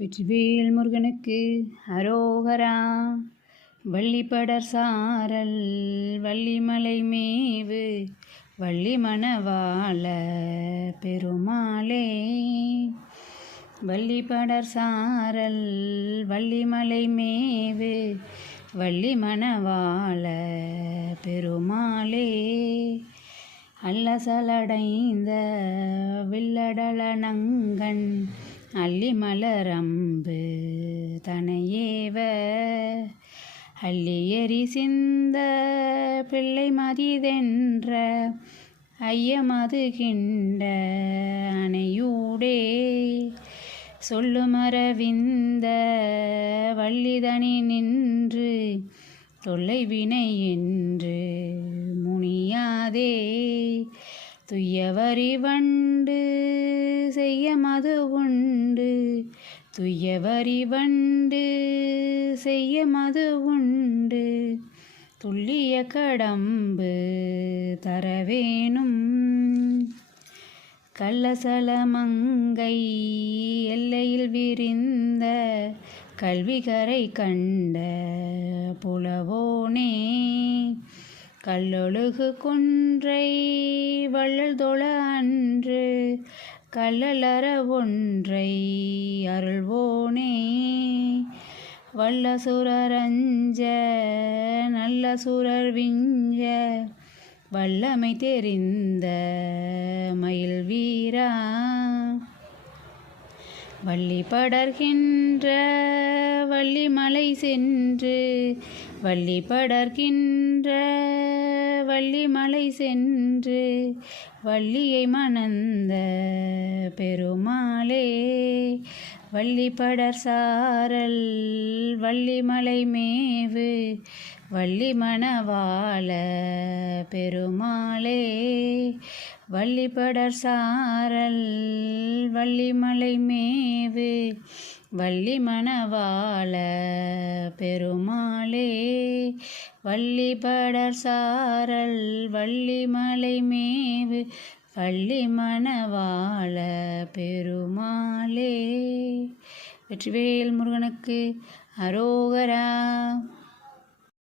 வெற்றிவேல் முருகனுக்கு அரோகரா. வள்ளிப்படர் சாரல் வள்ளிமலை மேவு வள்ளி மணவாள பெருமாளே. வள்ளிப்படர் சாரல் வள்ளிமலை மேவு வள்ளி மணவாள பெருமாளே. அல்லசலடைந்த வில்லடல நங்கன் அள்ளி மலரம்பு தனையேவ அள்ளி எரி சிந்த பிள்ளை மதிதென்ற ஐயமதுகின்ற அணையூடே. சொல்லுமரவிந்த வள்ளிதனி நின்று தொல்லை வினை என்று முனியாதே. துய்யவரி வண்டு செய்ய மது உண்டு துய்யவரி வண்டு செய்ய மது உண்டு துள்ளிய கடம்பு தரவேணும். கள்ளசலமங்கை எல்லையில் விரிந்த கல்விகரை கண்ட புலவோனே. கல்லொழுகு குன்றை வள்ளல் தொழ அன்று கள்ளலற ஒன்றை அருள்வோனே. வல்லசுரரஞ்ச நல்ல சுரர் விஞ்ச வல்லமை தெரிந்த மயில் வீரா. வள்ளி படர்கின்ற வள்ளிமலை சென்று வள்ளி படர்கின்ற வள்ளிமலை சென்று வள்ளியை மணந்த பெருமாளே. வள்ளிப்படர் சாரல் வள்ளிமலை மேவு வள்ளி மணவாள பெருமாளே. வள்ளிப்படர் சாரல் வள்ளிமலை மேவு வள்ளி மணவாள பெருமாளே. வள்ளிப்படர் சாரல் வள்ளிமலை மேவு வள்ளி மணவாள பெருமாளே. வெற்றிவேல் முருகனுக்கு அரோகரா.